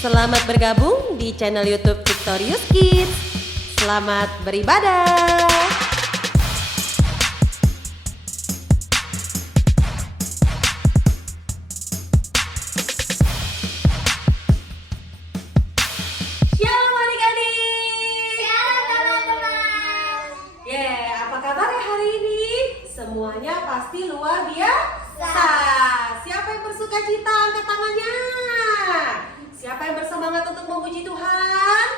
Selamat bergabung di channel YouTube Victorious Kids. Selamat beribadah. Shalom adik-adik. Shalom teman-teman. Apa kabar hari ini? Semuanya pasti luar biasa. Siapa yang bersuka cita angkat tangannya? Siapa yang bersemangat untuk memuji Tuhan?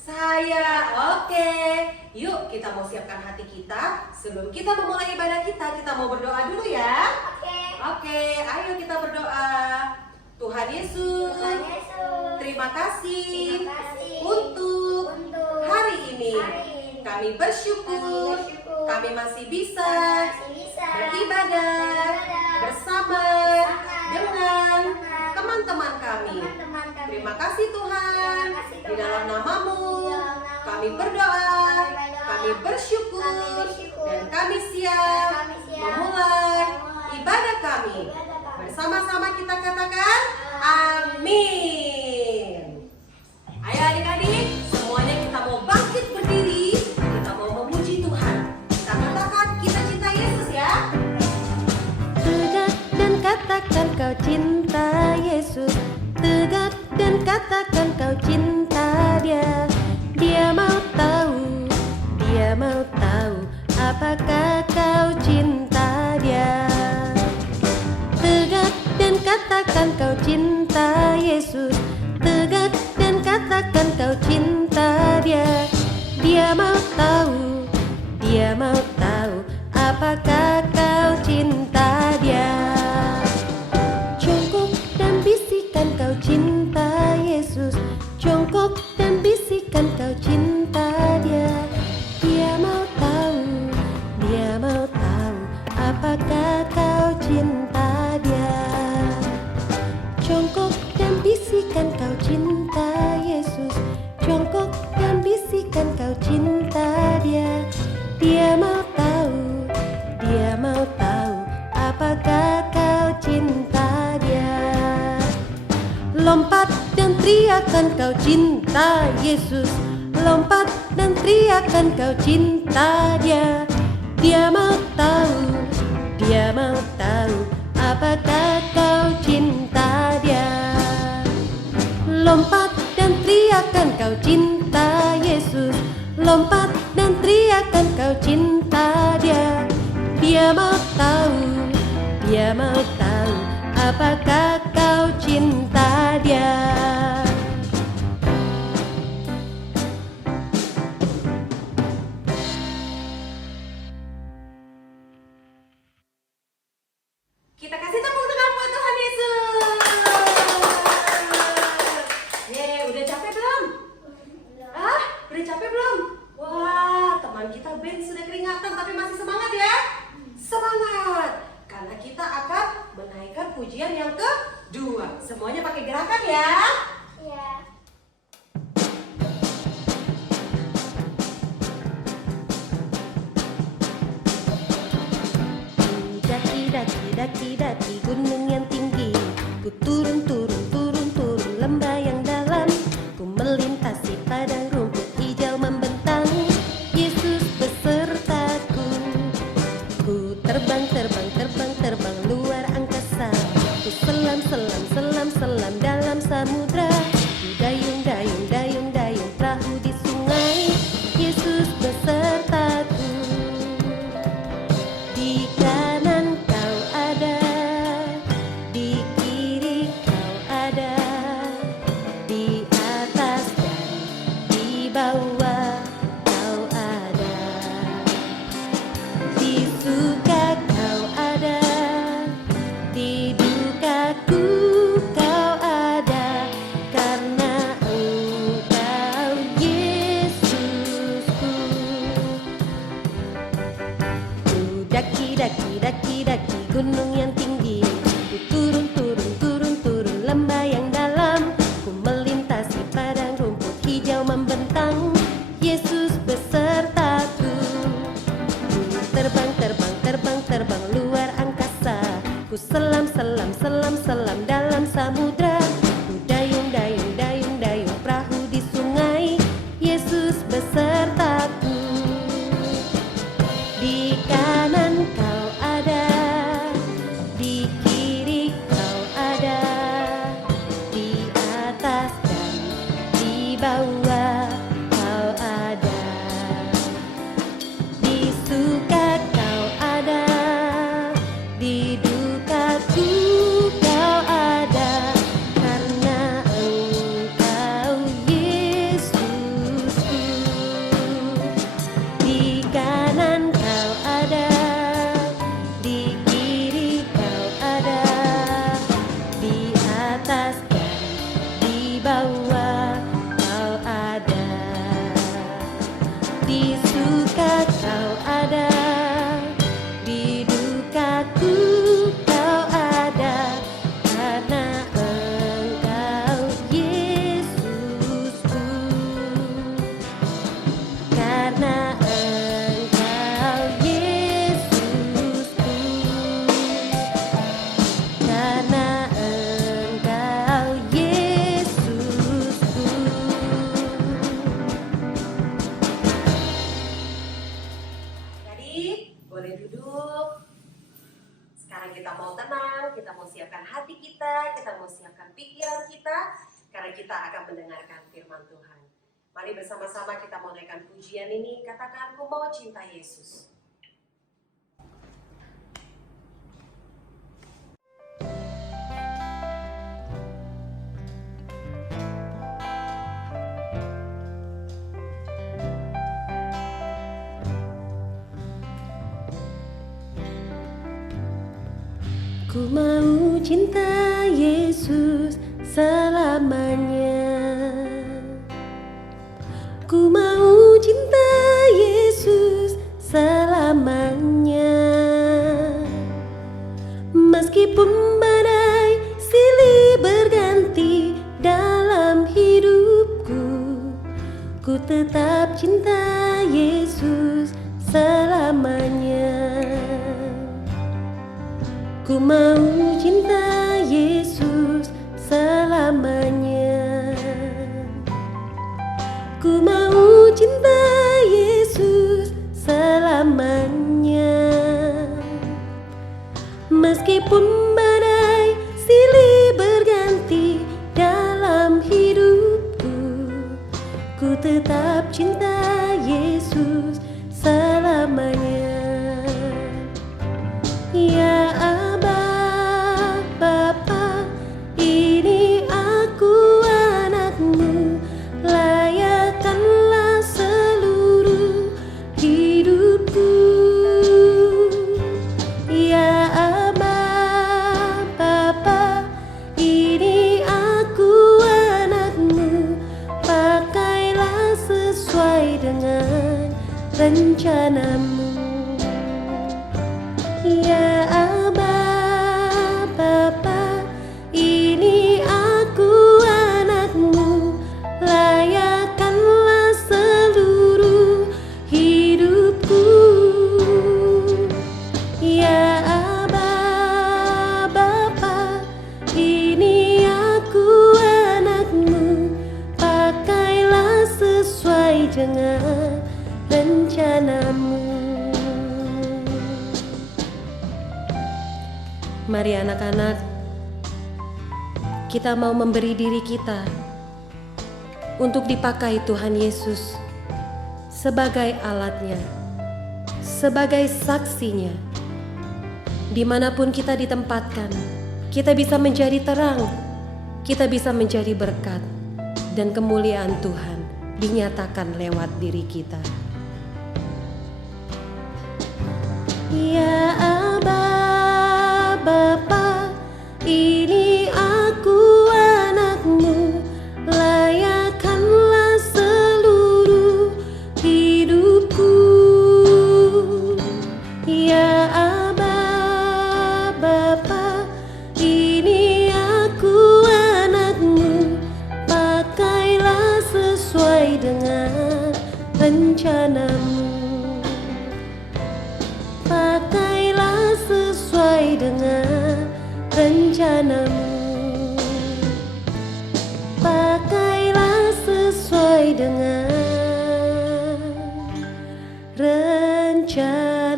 Saya. Oke. Yuk kita mau siapkan hati kita. Sebelum kita memulai ibadah kita mau berdoa dulu ya. Oke, ayo kita berdoa. Tuhan Yesus, terima kasih untuk hari ini. Kami bersyukur kami masih bisa beribadah bersama dengan teman-teman kami. Terima kasih Tuhan, di dalam namamu kami berdoa, kami bersyukur, dan kami siap memulai ibadah kami. Bersama-sama kita katakan amin. Ayo adik-adik, semuanya kita mau bangkit berdiri, kita mau memuji Tuhan. Kita katakan kita cinta Yesus ya. Tegak dan katakan kau cinta Yesus. Tegak dan katakan kau cinta Dia. Dia mau tahu apakah kau cinta Dia. Tegak dan katakan kau cinta Yesus. Tegak dan katakan kau cinta Dia. Dia mau tahu apakah kau cinta Dia. Jongkok dan bisikan kau cinta Yesus. Jongkok dan bisikan kau cinta Dia. Dia mau tahu apakah kau cinta Dia. Jongkok dan bisikan kau cinta Yesus. Jongkok dan bisikan kau cinta Dia. Dia mau tahu apakah kau cinta Dia. Lompat dan teriakan kau cinta Yesus. Lompat dan teriakan kau cinta Dia. Dia mau tahu apakah kau cinta Dia. Lompat dan teriakan kau cinta Yesus. Lompat dan teriakan kau cinta Dia. Dia mau tahu apakah kau cinta Dia. Kita kasih tepuk tangan buat Tuhan Yesus. Udah capek belum? Udah capek belum? Wah, teman kita Ben sudah keringatan tapi masih semangat ya? Semangat! Karena kita akan menaikkan pujian yang kedua. Semuanya pakai gerakan ya? Daki gunung yang tinggi. Ku turun lembah yang dalam. Ku melintasi padang rumput hijau membentang. Yesus besertaku. Ku terbang luar angkasa. Ku selam dalam samudra. Ku dayung perahu di sungai. Yesus besertaku. Di kanan kau ada, di kiri kau ada, di atas dan di bawah kau ada. Di suka kau ada, di dukaku kau ada, karena Engkau Yesusku. Ku daki gunung yang tinggi. Ku turun lembah yang dalam. Ku melintasi padang rumput hijau membentang. Yesus besertaku. Ku terbang luar angkasa. Ku selam dalam samudra. Ku dayung Boleh duduk. Sekarang kita mau tenang, kita mau siapkan hati kita mau siapkan pikiran kita, karena kita akan mendengarkan firman Tuhan. Mari bersama-sama kita mau naikkan pujian ini, katakan ku mau cinta Yesus. Ku mau cinta Yesus selamanya. Ku mau cinta Yesus selamanya. Meskipun badai silih berganti dalam hidupku, ku tetap cinta Yesus selamanya. Ku mau cinta Yesus selamanya. Ku mau cinta Yesus selamanya. Meskipun badai silih berganti dalam hidupku, ku tetap cinta Yesus selamanya. Ya Aba, Bapa, ini aku anakmu, layakkanlah seluruh hidupku. Ya Aba, Bapa, ini aku anakmu, pakailah sesuai dengan rencanamu. Ya Aba, Bapa, ini aku anakmu, layakkanlah seluruh hidupku. Ya Aba, Bapa, ini aku anakmu, pakailah sesuai dengan rencanamu. Mari anak-anak, kita mau memberi diri kita untuk dipakai Tuhan Yesus sebagai alatnya, sebagai saksinya. Dimanapun kita ditempatkan, kita bisa menjadi terang, kita bisa menjadi berkat, dan kemuliaan Tuhan dinyatakan lewat diri kita. Ya Aba, Bapa, ini aku anakmu, layakkanlah seluruh hidupku. Ya Aba, Bapa, ini aku anakmu, pakailah sesuai dengan rencanamu. Pakailah sesuai dengan rencanamu. Pakailah sesuai dengan rencanamu.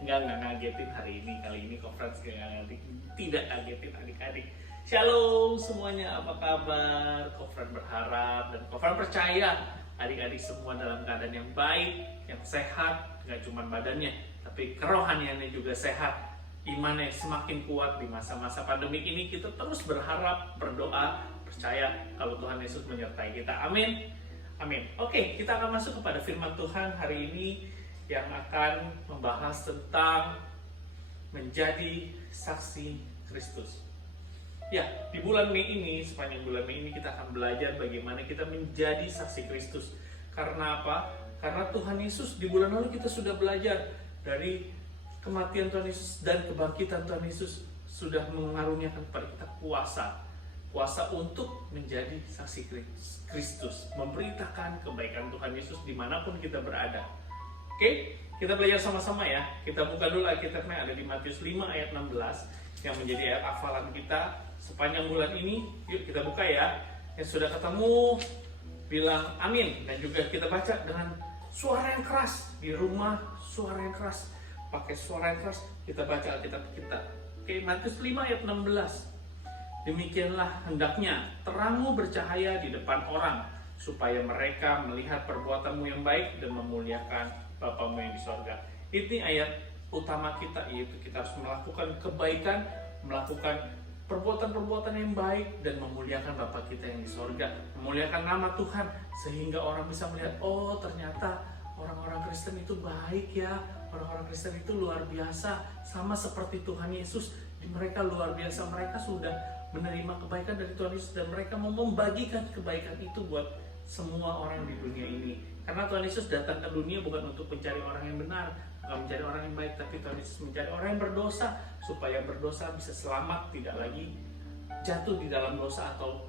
Nggak ngagetin hari ini. Kali ini conference tidak ngagetin adik-adik. Shalom semuanya, apa kabar? Conference berharap dan conference percaya adik-adik semua dalam keadaan yang baik, yang sehat, nggak cuma badannya, tapi kerohaniannya juga sehat. Imannya semakin kuat di masa-masa pandemik ini. Kita terus berharap, berdoa, percaya kalau Tuhan Yesus menyertai kita. Amin. Amin. Oke, kita akan masuk kepada firman Tuhan hari ini yang akan membahas tentang menjadi saksi Kristus. Ya, di bulan Mei ini, sepanjang bulan Mei ini kita akan belajar bagaimana kita menjadi saksi Kristus. Karena apa? Karena Tuhan Yesus di bulan lalu kita sudah belajar dari kematian Tuhan Yesus dan kebangkitan Tuhan Yesus. sudah mengaruniakan kepada kita kuasa untuk menjadi saksi Kristus, memberitakan kebaikan Tuhan Yesus dimanapun kita berada. Oke, kita belajar sama-sama ya. Kita buka dulu Alkitabnya, ada di Matius 5 ayat 16 yang menjadi ayat hafalan kita sepanjang bulan ini. Yuk kita buka ya. Yang sudah ketemu bilang amin, dan juga kita baca dengan suara yang keras di rumah, suara yang keras, pakai suara yang keras kita baca Alkitab kita. Oke, Matius 5 ayat 16. Demikianlah hendaknya terangmu bercahaya di depan orang, supaya mereka melihat perbuatanmu yang baik dan memuliakan Bapamu yang di sorga. Ini ayat utama kita, yaitu kita harus melakukan kebaikan, melakukan perbuatan-perbuatan yang baik dan memuliakan Bapa kita yang di sorga, memuliakan nama Tuhan, sehingga orang bisa melihat, oh ternyata orang-orang Kristen itu baik ya, orang-orang Kristen itu luar biasa, sama seperti Tuhan Yesus. Mereka luar biasa, mereka sudah menerima kebaikan dari Tuhan Yesus dan mereka mau membagikan kebaikan itu buat semua orang di dunia ini. Karena Tuhan Yesus datang ke dunia bukan untuk mencari orang yang benar, bukan mencari orang yang baik, tapi Tuhan Yesus mencari orang yang berdosa, supaya berdosa bisa selamat, tidak lagi jatuh di dalam dosa atau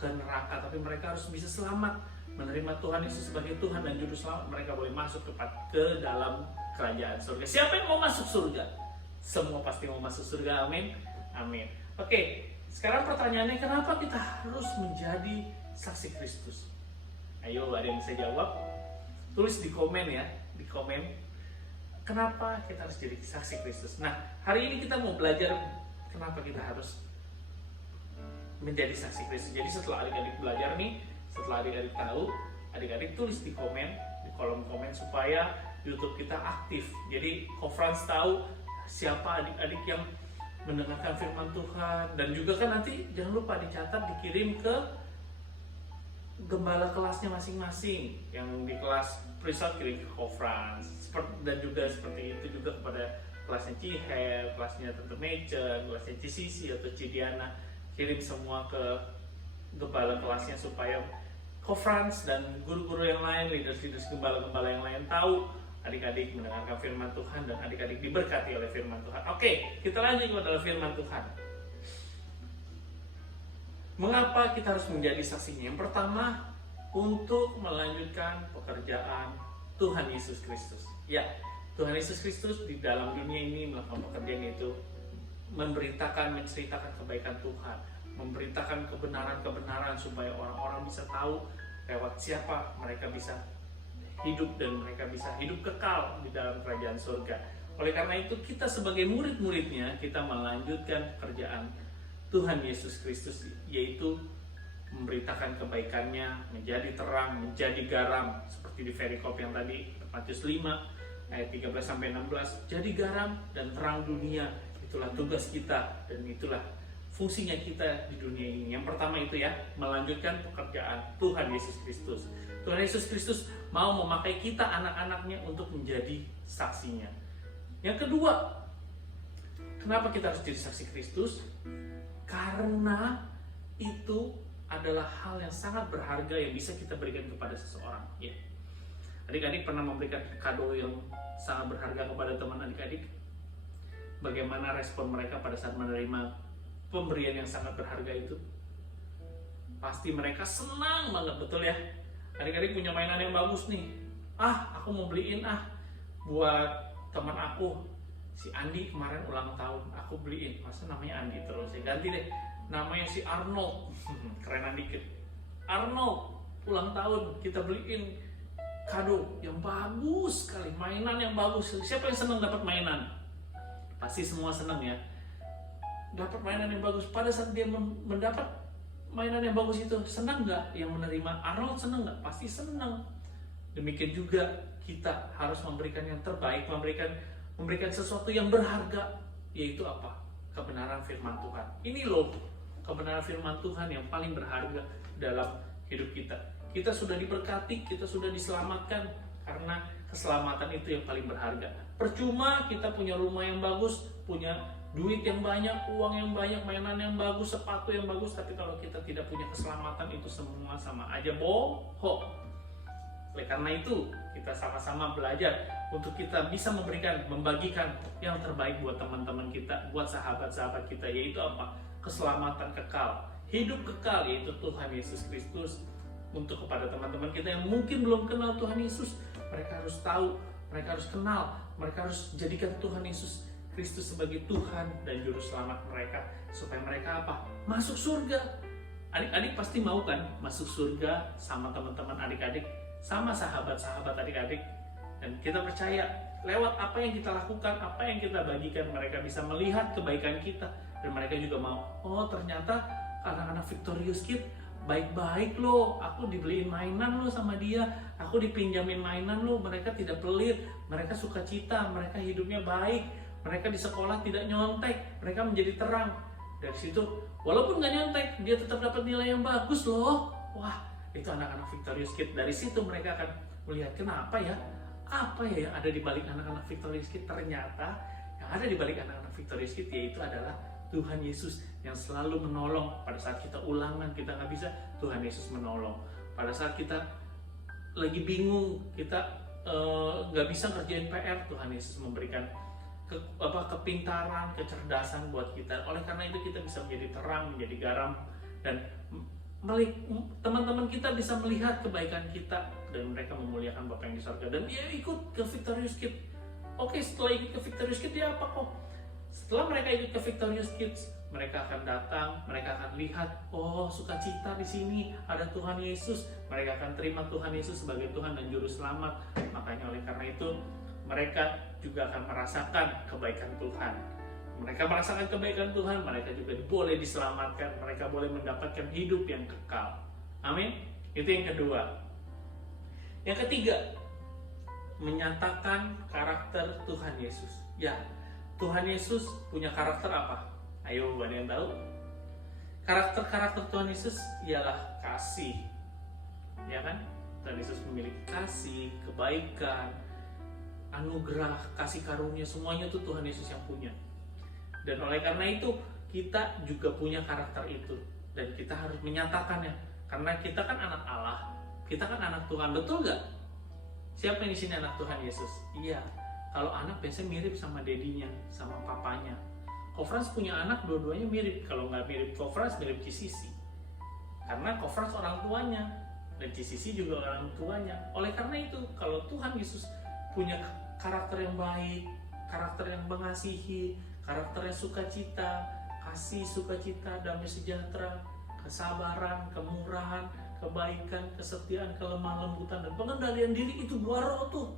ke neraka, tapi mereka harus bisa selamat, menerima Tuhan Yesus sebagai Tuhan dan juru selamat. Mereka boleh masuk ke dalam kerajaan surga. Siapa yang mau masuk surga? Semua pasti mau masuk surga, amin, amin. Oke, sekarang pertanyaannya, kenapa kita harus menjadi saksi Kristus? Ayo, ada yang bisa jawab? Tulis di komen ya, di komen. Kenapa kita harus jadi saksi Kristus? Nah, hari ini kita mau belajar kenapa kita harus menjadi saksi Kristus. Jadi setelah adik-adik belajar nih, setelah adik-adik tahu, adik-adik tulis di komen, di kolom komen, supaya YouTube kita aktif. Jadi Conference tahu siapa adik-adik yang mendengarkan firman Tuhan, dan juga kan nanti jangan lupa dicatat, dikirim ke gembala kelasnya masing-masing. Yang di kelas Prisal kirim ke Conference, dan juga seperti itu juga kepada kelasnya Ciher, kelasnya Tante Mechen, kelasnya Cisisi atau Cidiana, kirim semua ke gembala kelasnya supaya Conference dan guru-guru yang lain, leaders-leaders gembala-gembala yang lain tahu adik-adik mendengarkan firman Tuhan dan adik-adik diberkati oleh firman Tuhan. Oke, kita lanjut kepada firman Tuhan. Mengapa kita harus menjadi saksinya? Yang pertama, untuk melanjutkan pekerjaan Tuhan Yesus Kristus. Ya, Tuhan Yesus Kristus di dalam dunia ini melakukan pekerjaan, yaitu memberitakan, menceritakan kebaikan Tuhan, memberitakan kebenaran-kebenaran supaya orang-orang bisa tahu lewat siapa mereka bisa hidup dan mereka bisa hidup kekal di dalam kerajaan surga. Oleh karena itu, kita sebagai murid-muridnya, kita melanjutkan pekerjaan Tuhan Yesus Kristus, yaitu memberitakan kebaikannya, menjadi terang, menjadi garam, seperti di perikop yang tadi Matius 5 ayat 13-16. Jadi garam dan terang dunia, itulah tugas kita dan itulah fungsinya kita di dunia ini. Yang pertama itu ya, melanjutkan pekerjaan Tuhan Yesus Kristus. Tuhan Yesus Kristus mau memakai kita anak-anaknya untuk menjadi saksinya. Yang kedua, kenapa kita harus jadi saksi Kristus? Karena itu adalah hal yang sangat berharga yang bisa kita berikan kepada seseorang. Ya. Adik-adik pernah memberikan kado yang sangat berharga kepada teman adik-adik? Bagaimana respon mereka pada saat menerima pemberian yang sangat berharga itu? Pasti mereka senang banget, betul ya? Adik-adik punya mainan yang bagus nih. Aku mau beliin buat teman aku. Si Andi kemarin ulang tahun, aku beliin. Masa namanya Andi terus? Ya ganti deh. Namanya si Arnold. Kerenan dikit. Arnold ulang tahun, kita beliin kado yang bagus sekali, mainan yang bagus. Siapa yang senang dapat mainan? Pasti semua senang ya. Dapat mainan yang bagus. Pada saat dia mendapat mainan yang bagus itu, senang nggak yang menerima? Arnold senang nggak? Pasti senang. Demikian juga kita harus memberikan yang terbaik, memberikan sesuatu yang berharga, yaitu apa? Kebenaran firman Tuhan. Ini loh kebenaran firman Tuhan yang paling berharga dalam hidup kita. Kita sudah diberkati, kita sudah diselamatkan, karena keselamatan itu yang paling berharga. Percuma kita punya rumah yang bagus, punya duit yang banyak, uang yang banyak, mainan yang bagus, sepatu yang bagus, tapi kalau kita tidak punya keselamatan, itu semua sama aja bohong. Oleh karena itu, kita sama-sama belajar untuk kita bisa membagikan yang terbaik buat teman-teman kita, buat sahabat-sahabat kita, yaitu apa? Keselamatan kekal, hidup kekal, yaitu Tuhan Yesus Kristus. Untuk kepada teman-teman kita yang mungkin belum kenal Tuhan Yesus, mereka harus tahu, mereka harus kenal, mereka harus jadikan Tuhan Yesus Kristus sebagai Tuhan dan Juru Selamat mereka, supaya mereka apa? Masuk surga. Adik-adik pasti mau kan masuk surga sama teman-teman adik-adik, sama sahabat-sahabat adik-adik. Dan kita percaya lewat apa yang kita lakukan, apa yang kita bagikan, mereka bisa melihat kebaikan kita. Dan mereka juga mau, oh ternyata anak-anak Victorious Kids baik-baik loh, aku dibeliin mainan loh sama dia, aku dipinjamin mainan loh, mereka tidak pelit, mereka sukacita, mereka hidupnya baik, mereka di sekolah tidak nyontek, mereka menjadi terang. Dari situ, walaupun nggak nyontek, dia tetap dapat nilai yang bagus loh. Wah, itu anak-anak Victorious Kids. Dari situ mereka akan melihat kenapa ya, apa ya yang ada di balik anak-anak Victorious Kids. Ternyata yang ada di balik anak-anak Victorious Kids yaitu adalah Tuhan Yesus yang selalu menolong. Pada saat kita ulangan, kita nggak bisa, Tuhan Yesus menolong. Pada saat kita lagi bingung, kita nggak bisa ngerjain PR, Tuhan Yesus memberikan kepintaran, kecerdasan buat kita. Oleh karena itu kita bisa menjadi terang, menjadi garam, dan teman-teman kita bisa melihat kebaikan kita, dan mereka memuliakan Bapa yang di surga. Dan dia ikut ke Victorious Kids. Oke, setelah ikut ke Victorious Kids, dia apa kok? Setelah mereka ikut ke Victorious Kids, mereka akan datang, mereka akan lihat, oh sukacita di sini, ada Tuhan Yesus. Mereka akan terima Tuhan Yesus sebagai Tuhan dan Juru Selamat. Makanya oleh karena itu, mereka juga akan merasakan kebaikan Tuhan. Mereka merasakan kebaikan Tuhan, mereka juga boleh diselamatkan, mereka boleh mendapatkan hidup yang kekal. Amin. Itu yang kedua. Yang ketiga, menyatakan karakter Tuhan Yesus. Ya, Tuhan Yesus punya karakter apa? Ayo, ada yang tahu? Karakter Tuhan Yesus ialah kasih. Ya kan? Tuhan Yesus memiliki kasih, kebaikan, anugerah, kasih karunia, semuanya itu Tuhan Yesus yang punya. Dan oleh karena itu, kita juga punya karakter itu. Dan kita harus menyatakannya. Karena kita kan anak Allah, kita kan anak Tuhan, betul gak? Siapa yang di sini anak Tuhan Yesus? Iya. Kalau anak biasanya mirip sama dedinya, sama papanya. Kofrans punya anak, dua-duanya mirip. Kalau nggak mirip Kofrans, mirip Cisisi. Karena Kofrans orang tuanya, dan Cisisi juga orang tuanya. Oleh karena itu, kalau Tuhan Yesus punya karakter yang baik, karakter yang mengasihi, karakter yang sukacita, kasih, sukacita, damai sejahtera, kesabaran, kemurahan, kebaikan, kesetiaan, kelemah lembutan, dan pengendalian diri, itu dua roh tuh.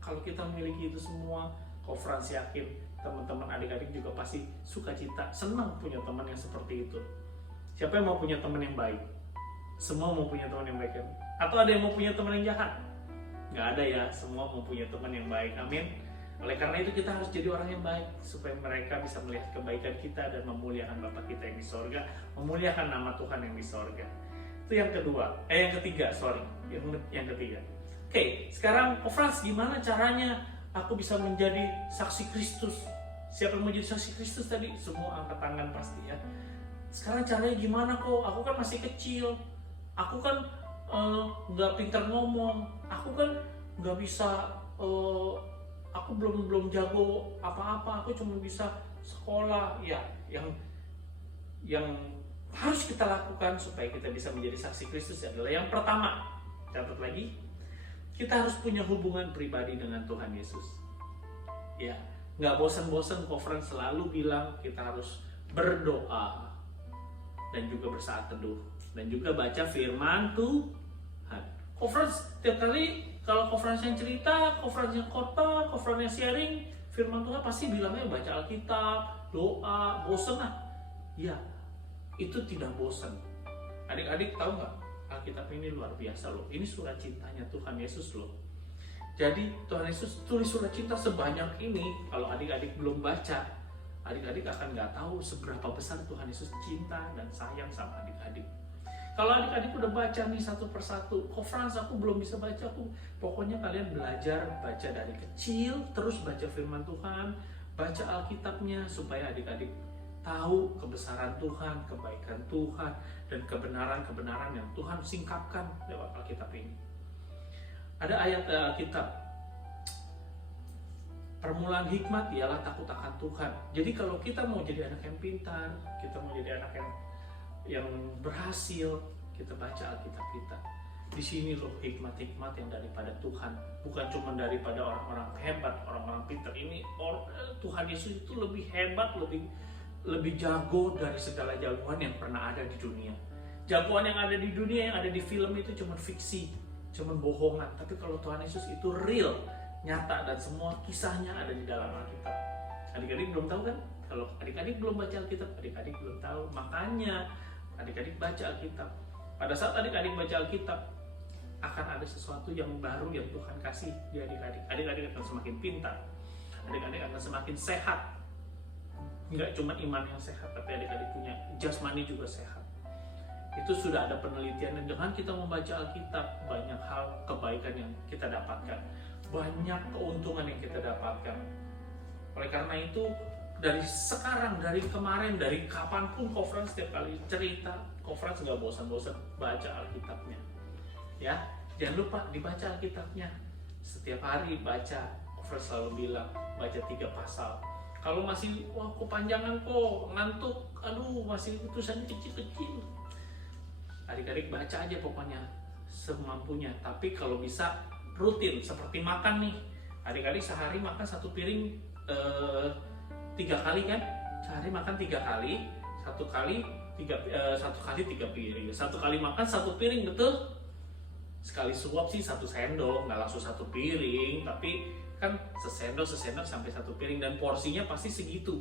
Kalau kita memiliki itu semua, Kofrans yakin teman-teman adik-adik juga pasti sukacita, senang punya teman yang seperti itu. Siapa yang mau punya teman yang baik? Semua mau punya teman yang baik kan? Atau ada yang mau punya teman yang jahat? Nggak ada ya, semua mau punya teman yang baik. Amin. Oleh karena itu kita harus jadi orang yang baik, supaya mereka bisa melihat kebaikan kita dan memuliakan Bapa kita yang di sorga, memuliakan nama Tuhan yang di sorga. Itu yang kedua, yang ketiga. Oke, sekarang Kofrans, gimana caranya aku bisa menjadi saksi Kristus? Siapa yang mau jadi saksi Kristus tadi? Semua angkat tangan pasti ya. Sekarang caranya gimana kok? Aku kan masih kecil. Aku kan nggak pintar ngomong. Aku kan nggak bisa. Aku belum jago apa-apa. Aku cuma bisa sekolah. Ya, yang harus kita lakukan supaya kita bisa menjadi saksi Kristus adalah yang pertama. Catat lagi. Kita harus punya hubungan pribadi dengan Tuhan Yesus. Ya, nggak bosan-bosan Kofrans selalu bilang kita harus berdoa dan juga bersaat teduh dan juga baca firman Tuhan. Kofrans tiap kali kalau Kofrans yang cerita, Kofrans yang khotbah, Kofrans yang sharing firman Tuhan pasti bilangnya baca Alkitab, doa, bosan lah. Ya, itu tidak bosan. Adik-adik tahu nggak? Alkitab ini luar biasa loh. Ini surat cintanya Tuhan Yesus loh. Jadi Tuhan Yesus tulis surat cinta sebanyak ini. Kalau adik-adik belum baca, adik-adik akan nggak tahu seberapa besar Tuhan Yesus cinta dan sayang sama adik-adik. Kalau adik-adik udah baca nih satu persatu, Kofrans aku belum bisa baca, pokoknya kalian belajar baca dari kecil, terus baca firman Tuhan, baca Alkitabnya supaya adik-adik tahu kebesaran Tuhan, kebaikan Tuhan, dan kebenaran-kebenaran yang Tuhan singkapkan lewat Alkitab ini. Ada ayat Alkitab, permulaan hikmat ialah takut akan Tuhan. Jadi kalau kita mau jadi anak yang pintar, kita mau jadi anak yang berhasil, kita baca Alkitab kita. Di sini loh hikmat-hikmat yang daripada Tuhan, bukan cuma daripada orang-orang hebat, orang-orang pintar. Ini Tuhan Yesus itu lebih hebat, lebih jago dari segala jagoan yang pernah ada di dunia. Jagoan yang ada di dunia, yang ada di film itu cuma fiksi, cuma bohongan. Tapi kalau Tuhan Yesus itu real, nyata, dan semua kisahnya ada di dalam Alkitab. Adik-adik belum tahu kan? Kalau adik-adik belum baca Alkitab, adik-adik belum tahu. Makanya adik-adik baca Alkitab. Pada saat adik-adik baca Alkitab, akan ada sesuatu yang baru yang Tuhan kasih di adik-adik. Adik-adik akan semakin pintar, adik-adik akan semakin sehat. Nggak cuma iman yang sehat, tapi adik-adik punya jasmani juga sehat. Itu sudah ada penelitian, dan dengan kita membaca Alkitab, banyak hal kebaikan yang kita dapatkan, banyak keuntungan yang kita dapatkan. Oleh karena itu, dari sekarang, dari kemarin, dari kapanpun Conference setiap kali cerita, Conference nggak bosan-bosan baca Alkitabnya. Ya, jangan lupa dibaca Alkitabnya. Setiap hari baca. Conference selalu bilang baca 3 pasal. Kalau masih wah kepanjangan kok, ngantuk, aduh masih tulisannya kecil-kecil, adik-adik baca aja pokoknya semampunya. Tapi kalau bisa rutin, seperti makan nih, adik-adik sehari makan 1 piring 3 kali kan? Sehari makan 3 kali, 1 kali 3 piring, 1 kali makan 1 piring, betul? Sekali suap sih 1 sendok, nggak langsung 1 piring, tapi kan sesendok sampai 1 piring, dan porsinya pasti segitu.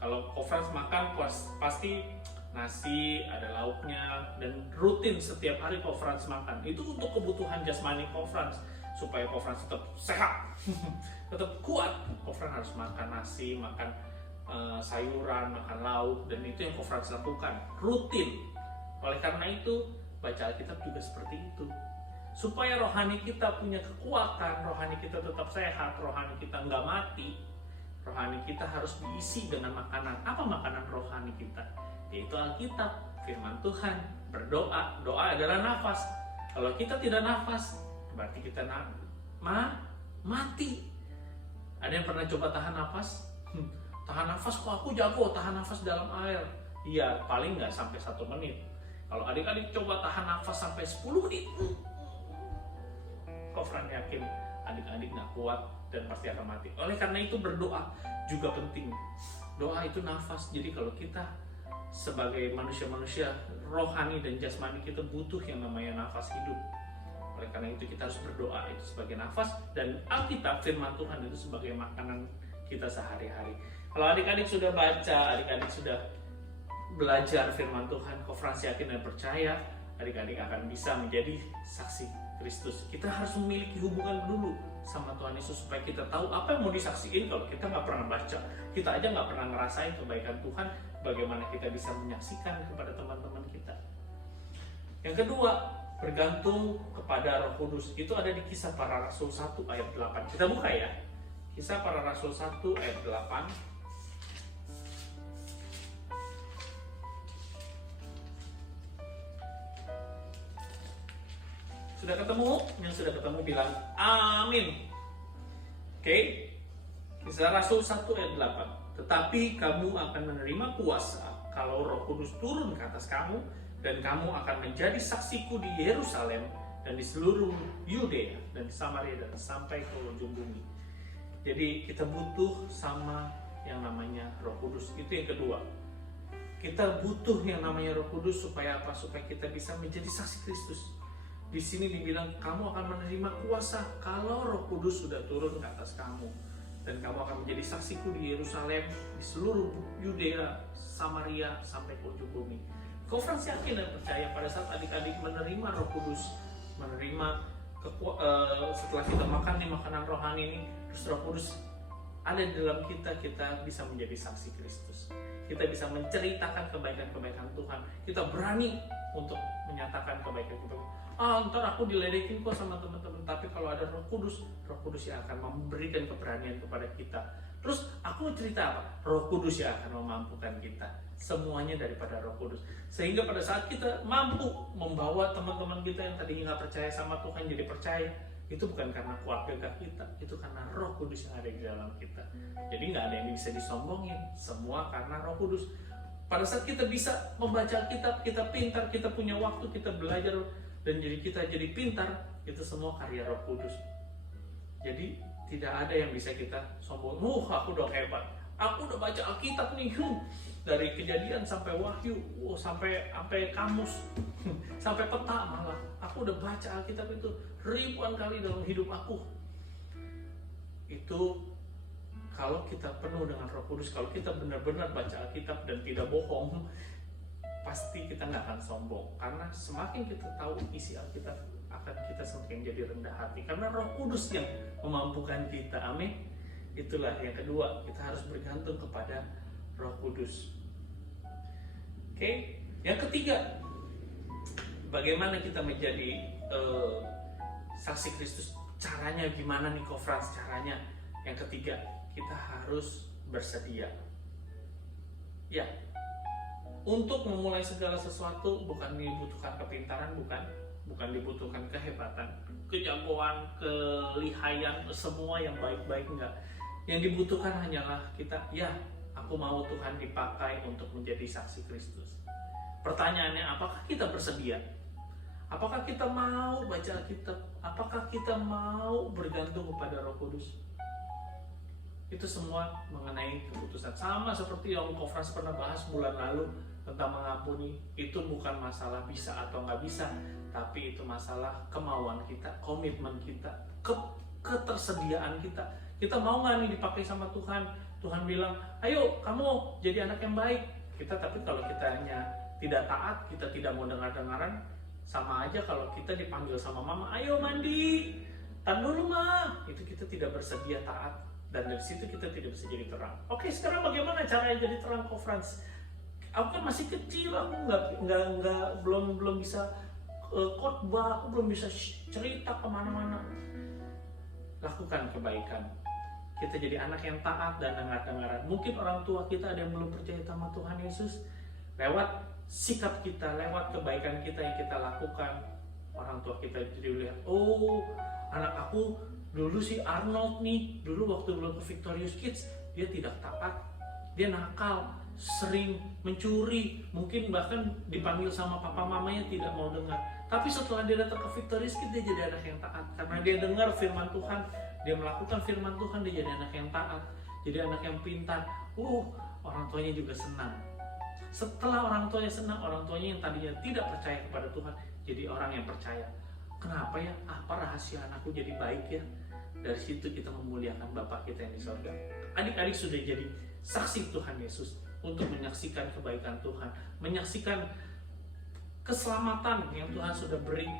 Kalau Conference makan pasti nasi, ada lauknya, dan rutin setiap hari Conference makan. Itu untuk kebutuhan jasmani Conference, supaya Conference tetap sehat, tetap kuat. Conference harus makan nasi, makan sayuran, makan lauk, dan itu yang Conference lakukan rutin. Oleh karena itu, baca Alkitab juga seperti itu. Supaya rohani kita punya kekuatan, rohani kita tetap sehat, rohani kita nggak mati, rohani kita harus diisi dengan makanan. Apa makanan rohani kita? Yaitu Alkitab, firman Tuhan, berdoa. Doa adalah nafas. Kalau kita tidak nafas, berarti kita mati. Ada yang pernah coba tahan nafas? Tahan nafas, kok aku jago tahan nafas dalam air? Iya, paling nggak sampai 1 menit. Kalau adik-adik coba tahan nafas sampai 10 menit, Conference yakin adik-adik nggak kuat dan pasti akan mati. Oleh karena itu berdoa juga penting. Doa itu nafas. Jadi kalau kita sebagai manusia-manusia rohani dan jasmani, kita butuh yang namanya nafas hidup. Oleh karena itu kita harus berdoa itu sebagai nafas, dan Alkitab firman Tuhan itu sebagai makanan kita sehari-hari. Kalau adik-adik sudah baca, adik-adik sudah belajar firman Tuhan, Conference yakin dan percaya adik-adik akan bisa menjadi saksi Kristus. Kita harus memiliki hubungan dulu sama Tuhan Yesus supaya kita tahu apa yang mau disaksikan. Kalau kita nggak pernah baca, kita aja nggak pernah ngerasain kebaikan Tuhan, bagaimana kita bisa menyaksikan kepada teman-teman kita. Yang kedua, bergantung kepada Roh Kudus. Itu ada di Kisah Para Rasul 1 ayat 8. Kita buka ya. Kisah Para Rasul 1 ayat 8. Sudah ketemu? Yang sudah ketemu bilang amin. Oke. Kisah Rasul 1 ayat 8. Tetapi kamu akan menerima kuasa kalau Roh Kudus turun ke atas kamu, dan kamu akan menjadi saksiku di Yerusalem dan di seluruh Yudea dan Samaria dan sampai ke ujung bumi. Jadi kita butuh sama yang namanya Roh Kudus. Itu yang kedua. Kita butuh yang namanya Roh Kudus supaya apa? Supaya kita bisa menjadi saksi Kristus. Di sini dibilang kamu akan menerima kuasa kalau Roh Kudus sudah turun ke atas kamu, dan kamu akan menjadi saksiku di Yerusalem, di seluruh Yudea, Samaria sampai ke ujung bumi. Conference yakin dan percaya pada saat adik-adik menerima Roh Kudus, menerima setelah kita makan nih makanan rohani ini, terus Roh Kudus ada di dalam kita, kita bisa menjadi saksi Kristus. Kita bisa menceritakan kebaikan-kebaikan Tuhan. Kita berani untuk menyatakan kebaikan-kebaikan. Ntar aku diledekin kok sama teman-teman. Tapi kalau ada Roh Kudus yang akan memberikan keberanian kepada kita. Terus aku cerita apa? Roh Kudus yang akan memampukan kita. Semuanya daripada Roh Kudus. Sehingga pada saat kita mampu membawa teman-teman kita yang tadinya nggak percaya sama Tuhan jadi percaya, itu bukan karena keluarga kita, itu karena Roh Kudus yang ada di dalam kita. Jadi nggak ada yang bisa disombongin, semua karena Roh Kudus. Pada saat kita bisa membaca kitab, kita pintar, kita punya waktu, kita belajar dan kita jadi pintar, itu semua karya Roh Kudus. Jadi tidak ada yang bisa kita sombong. Aku udah hebat, aku udah baca Alkitab nih, dari Kejadian sampai Wahyu, sampai kamus, sampai peta malah. Aku udah baca Alkitab itu ribuan kali dalam hidup aku. Itu kalau kita penuh dengan Roh Kudus, kalau kita benar-benar baca Alkitab dan tidak bohong, pasti kita nggak akan sombong. Karena semakin kita tahu isi Alkitab, akan kita semakin jadi rendah hati. Karena Roh Kudus yang memampukan kita. Amin. Itulah yang kedua, kita harus bergantung kepada Roh Kudus. Oke. Yang ketiga, bagaimana kita menjadi saksi Kristus? Caranya gimana nih, Kofrans? Caranya yang ketiga, kita harus bersedia. Ya, untuk memulai segala sesuatu bukan dibutuhkan kepintaran, bukan dibutuhkan kehebatan, kejagoan, kelihayan, semua yang baik-baik, enggak. Yang dibutuhkan hanyalah kita, ya, aku mau Tuhan dipakai untuk menjadi saksi Kristus. Pertanyaannya, apakah kita bersedia? Apakah kita mau baca Alkitab? Apakah kita mau bergantung kepada Roh Kudus? Itu semua mengenai keputusan. Sama seperti yang Kofrans pernah bahas bulan lalu tentang mengampuni. Itu bukan masalah bisa atau nggak bisa, tapi itu masalah kemauan kita, komitmen kita, ketersediaan kita. Kita mau nggak nih dipakai sama Tuhan? Tuhan bilang, ayo kamu jadi anak yang baik. Tapi kalau kita hanya tidak taat, kita tidak mau dengar-dengaran, sama aja kalau kita dipanggil sama mama, ayo mandi, tar dulu mah, itu kita tidak bersedia taat, dan dari situ kita tidak bisa jadi terang. Oke, sekarang bagaimana caranya jadi terang, Kofrans? Aku kan masih kecil, aku belum bisa khotbah, aku belum bisa cerita kemana-mana. Lakukan kebaikan. Kita jadi anak yang taat dan dengar-dengaran. Mungkin orang tua kita ada yang belum percaya sama Tuhan Yesus. Lewat sikap kita, lewat kebaikan kita yang kita lakukan, orang tua kita jadi lihat, oh anak aku dulu si Arnold nih, dulu waktu belum ke Victorious Kids, dia tidak taat, dia nakal, sering mencuri, mungkin bahkan dipanggil sama papa mamanya tidak mau dengar. Tapi setelah dia datang ke Victorious Kids, dia jadi anak yang taat, karena dia dengar firman Tuhan, dia melakukan firman Tuhan, dia jadi anak yang taat, jadi anak yang pintar. Orang tuanya juga senang. Setelah orang tuanya senang, orang tuanya yang tadinya tidak percaya kepada Tuhan jadi orang yang percaya. Kenapa ya? Apa rahasia anakku jadi baik ya? Dari situ kita memuliakan Bapa kita yang di surga. Adik-adik sudah jadi saksi Tuhan Yesus untuk menyaksikan kebaikan Tuhan, menyaksikan keselamatan yang Tuhan sudah beri.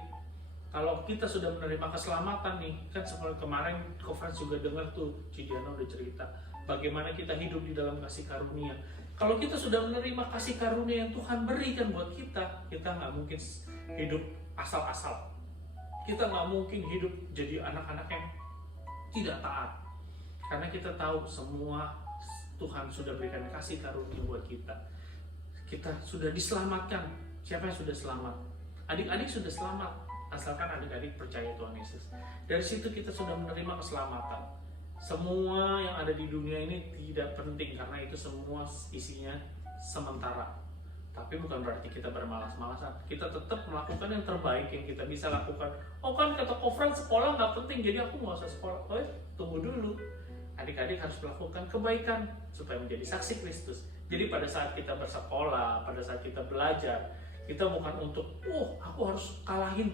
Kalau kita sudah menerima keselamatan nih, kan seperti kemarin Kofrans juga dengar tuh, Cidiana udah cerita bagaimana kita hidup di dalam kasih karunia. Kalau kita sudah menerima kasih karunia yang Tuhan berikan buat kita nggak mungkin hidup asal-asal. Kita nggak mungkin hidup jadi anak-anak yang tidak taat. Karena kita tahu semua Tuhan sudah berikan kasih karunia buat kita. Kita sudah diselamatkan. Siapa yang sudah selamat? Adik-adik sudah selamat, asalkan adik-adik percaya Tuhan Yesus. Dari situ kita sudah menerima keselamatan. Semua yang ada di dunia ini tidak penting, karena itu semua isinya sementara. Tapi bukan berarti kita bermalas-malasan. Kita tetap melakukan yang terbaik yang kita bisa lakukan. Kan kata Kofrans sekolah nggak penting, jadi aku nggak usah sekolah. Tunggu dulu. Adik-adik harus melakukan kebaikan supaya menjadi saksi Kristus. Jadi pada saat kita bersekolah, pada saat kita belajar, kita bukan untuk, aku harus kalahin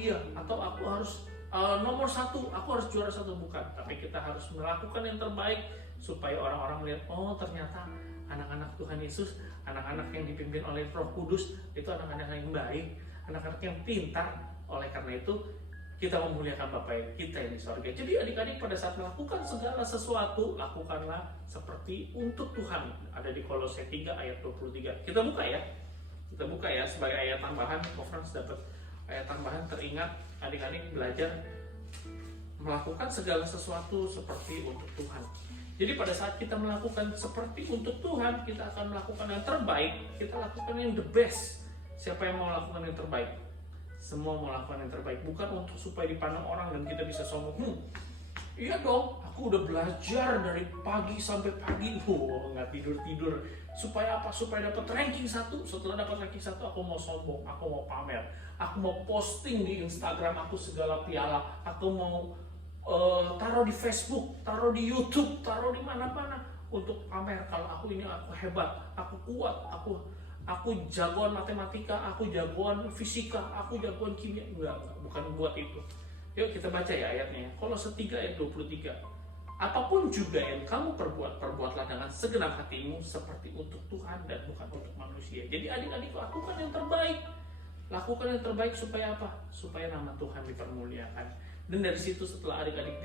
dia, atau aku harus nomor 1, aku harus juara 1, bukan. Tapi kita harus melakukan yang terbaik supaya orang-orang melihat, ternyata anak-anak Tuhan Yesus, anak-anak yang dipimpin oleh Roh Kudus itu anak-anak yang baik, anak-anak yang pintar. Oleh karena itu kita memuliakan Bapa kita yang di surga. Jadi adik-adik pada saat melakukan segala sesuatu, lakukanlah seperti untuk Tuhan. Ada di Kolose 3 ayat 23. Kita buka ya sebagai ayat tambahan. Kofrans dapat ayat tambahan, teringat adik-adik belajar melakukan segala sesuatu seperti untuk Tuhan. Jadi pada saat kita melakukan seperti untuk Tuhan, kita akan melakukan yang terbaik, kita lakukan yang the best. Siapa yang mau lakukan yang terbaik? Semua melakukan yang terbaik, bukan untuk supaya dipandang orang dan kita bisa sombong. Iya dong, aku udah belajar dari pagi sampai pagi, nggak tidur. Supaya apa? Supaya dapat ranking 1. Setelah dapat ranking 1, aku mau sombong, aku mau pamer, aku mau posting di Instagram aku segala piala, aku mau taruh di Facebook, taruh di YouTube, taruh di mana-mana untuk pamer kalau aku ini, aku hebat, aku kuat, aku jagoan matematika, aku jagoan fisika, aku jagoan kimia. Enggak, bukan buat itu. Yuk kita baca ya ayatnya. Kolose 3 ayat 23. Apapun juga yang kamu perbuatlah dengan segenap hatimu seperti untuk Tuhan dan bukan untuk manusia. Jadi adik-adik, lakukan yang terbaik. Lakukan yang terbaik supaya apa? Supaya nama Tuhan dipermuliakan. Dan dari situ setelah adik-adik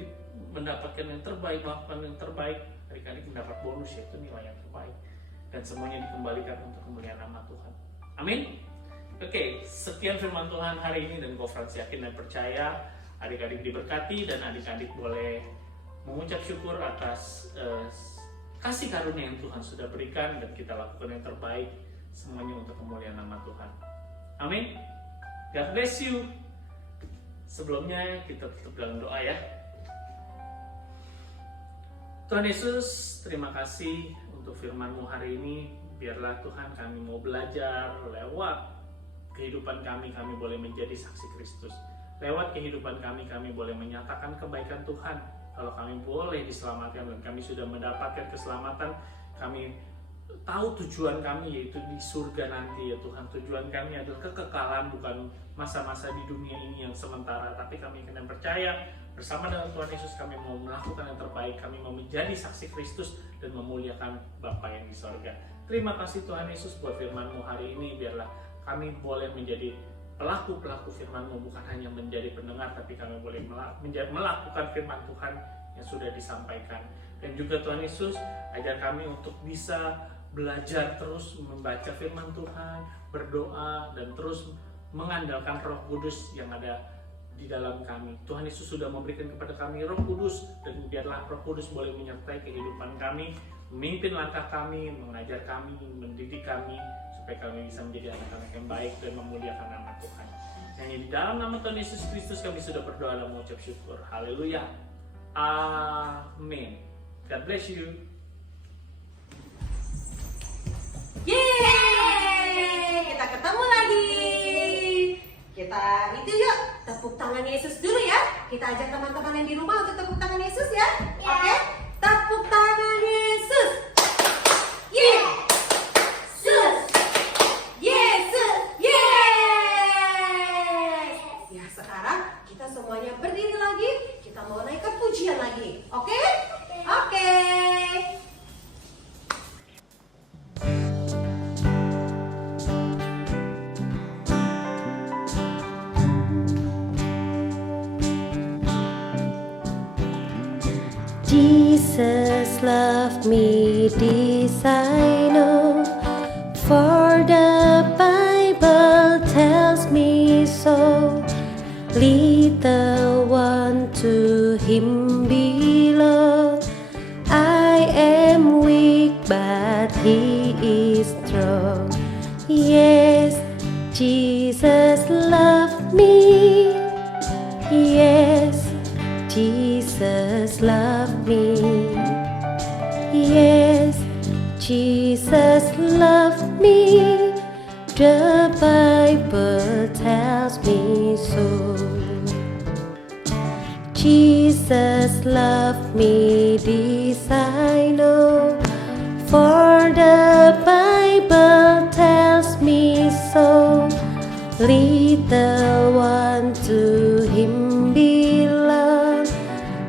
mendapatkan yang terbaik, melakukan yang terbaik, adik-adik mendapat bonus, yaitu nilai yang terbaik. Dan semuanya dikembalikan untuk kemuliaan nama Tuhan. Amin. Oke, sekian firman Tuhan hari ini, dan Gofrans yakin dan percaya adik-adik diberkati, dan adik-adik boleh mengucap syukur atas kasih karunia yang Tuhan sudah berikan, dan kita lakukan yang terbaik semuanya untuk kemuliaan nama Tuhan. Amin. God bless you. Sebelumnya kita tutup dalam doa ya. Tuhan Yesus, terima kasih untuk firman-Mu hari ini. Biarlah Tuhan, kami mau belajar lewat kehidupan kami boleh menjadi saksi Kristus. Lewat kehidupan kami boleh menyatakan kebaikan Tuhan. Kalau kami boleh diselamatkan dan kami sudah mendapatkan keselamatan, kami tahu tujuan kami yaitu di surga nanti ya Tuhan. Tujuan kami adalah kekekalan, bukan masa-masa di dunia ini yang sementara. Tapi kami akan percaya bersama dengan Tuhan Yesus kami mau melakukan yang terbaik. Kami mau menjadi saksi Kristus dan memuliakan Bapa yang di sorga. Terima kasih Tuhan Yesus buat firman-Mu hari ini. Biarlah kami boleh menjadi pelaku-pelaku firman-Mu, bukan hanya menjadi pendengar, tapi kami boleh melakukan firman Tuhan yang sudah disampaikan. Dan juga Tuhan Yesus, ajar kami untuk bisa belajar terus membaca firman Tuhan, berdoa, dan terus mengandalkan Roh Kudus yang ada di dalam kami. Tuhan Yesus sudah memberikan kepada kami Roh Kudus, dan biarlah Roh Kudus boleh menyertai kehidupan kami, memimpin langkah kami, mengajar kami, mendidik kami, supaya kami bisa menjadi anak-anak yang baik dan memuliakan nama Tuhan. Hanya di dalam nama Tuhan Yesus Kristus kami sudah berdoa dan mengucap syukur. Haleluya. Amin. God bless you. Yeay, kita ketemu lagi. Kita itu yuk, tepuk tangan Yesus dulu ya. Kita ajak teman-teman yang di rumah untuk tepuk tangan Yesus ya. Oke? Tepuk tangan Yesus. Yesus. Yesus. Yes. Ya, sekarang kita semuanya berdiri lagi. Kita mau naik ke pujian lagi. Oke? Oke. Jesus loved me, this I know, for the Bible tells me so. Little one to Him belong. I am weak, but He is strong. Yes, Jesus loved me. Yes, Jesus loved me. Yes, Jesus loved me. The Bible tells me so. Jesus loved me, this I know, for the Bible tells me so. Little one to Him belong.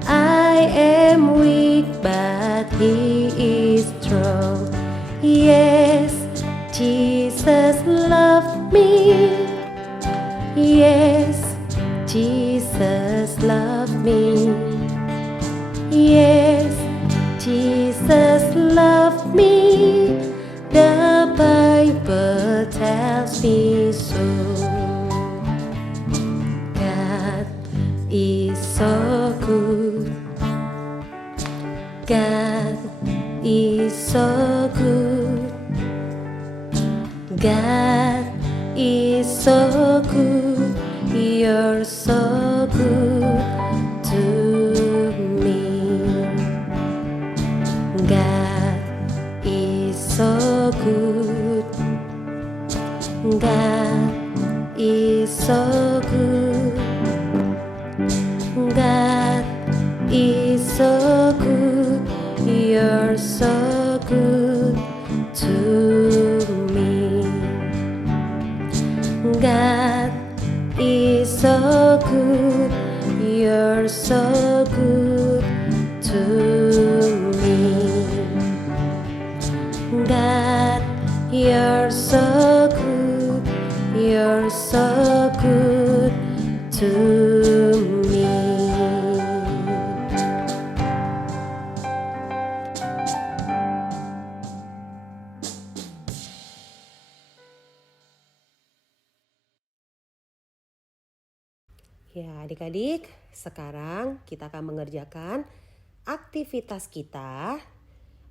I am weak, but He is strong. Yes, Jesus loved me. Yes, Jesus loved me. Yes, Jesus loved me. The Bible tells me so. God is so good. God is so good. God is so good. You're so good to me. God is so good. God is so good. God is so good. You're so good to me. God is so good. You're so good to me. God, you're so good. You're so good to me. Ya, adik-adik, sekarang kita akan mengerjakan aktivitas kita.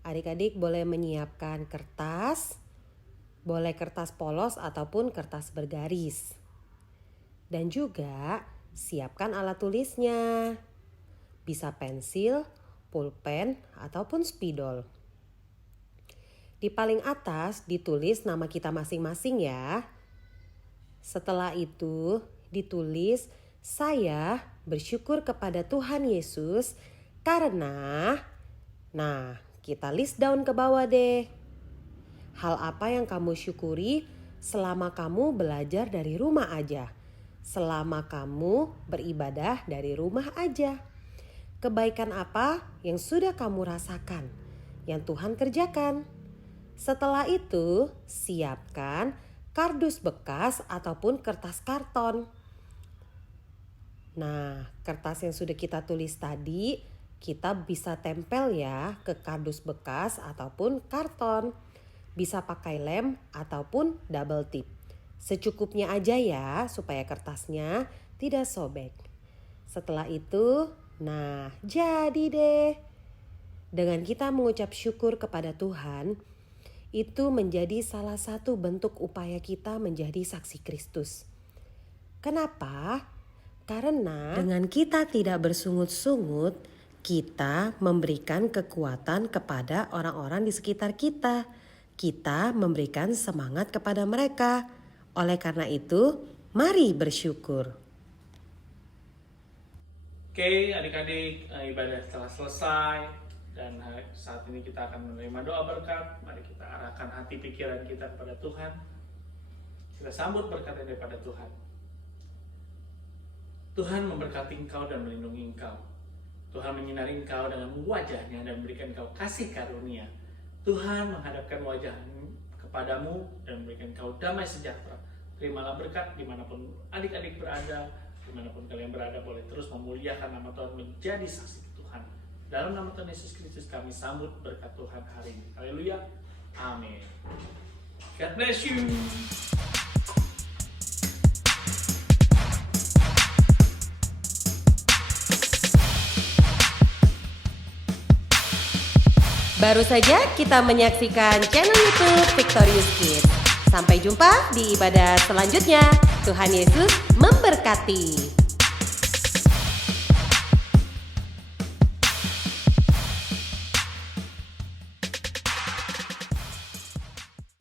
Adik-adik boleh menyiapkan kertas, boleh kertas polos ataupun kertas bergaris. Dan juga siapkan alat tulisnya. Bisa pensil, pulpen, ataupun spidol. Di paling atas ditulis nama kita masing-masing ya. Setelah itu ditulis, saya bersyukur kepada Tuhan Yesus karena, nah kita list down ke bawah deh. Hal apa yang kamu syukuri selama kamu belajar dari rumah aja? Selama kamu beribadah dari rumah aja? Kebaikan apa yang sudah kamu rasakan, yang Tuhan kerjakan? Setelah itu, siapkan kardus bekas ataupun kertas karton. Nah, kertas yang sudah kita tulis tadi, kita bisa tempel ya ke kardus bekas ataupun karton. Bisa pakai lem ataupun double tip. Secukupnya aja ya, supaya kertasnya tidak sobek. Setelah itu, nah jadi deh. Dengan kita mengucap syukur kepada Tuhan, itu menjadi salah satu bentuk upaya kita menjadi saksi Kristus. Kenapa? Karena dengan kita tidak bersungut-sungut, kita memberikan kekuatan kepada orang-orang di sekitar kita. Kita memberikan semangat kepada mereka. Oleh karena itu, mari bersyukur. Oke, adik-adik, ibadah telah selesai dan saat ini kita akan menerima doa berkat. Mari kita arahkan hati pikiran kita kepada Tuhan. Kita sambut berkat daripada Tuhan. Tuhan memberkati engkau dan melindungi engkau. Tuhan menyinari engkau dengan wajahnya dan memberikan engkau kasih karunia. Tuhan menghadapkan wajahnya kepadamu dan memberikan engkau damai sejahtera. Terimalah berkat dimanapun adik-adik berada, dimanapun kalian berada, boleh terus memuliakan nama Tuhan, menjadi saksi Tuhan. Dalam nama Tuhan Yesus Kristus kami sambut berkat Tuhan hari ini. Haleluya. Amin. God bless you. Baru saja kita menyaksikan channel YouTube Victorious Kids. Sampai jumpa di ibadah selanjutnya. Tuhan Yesus memberkati.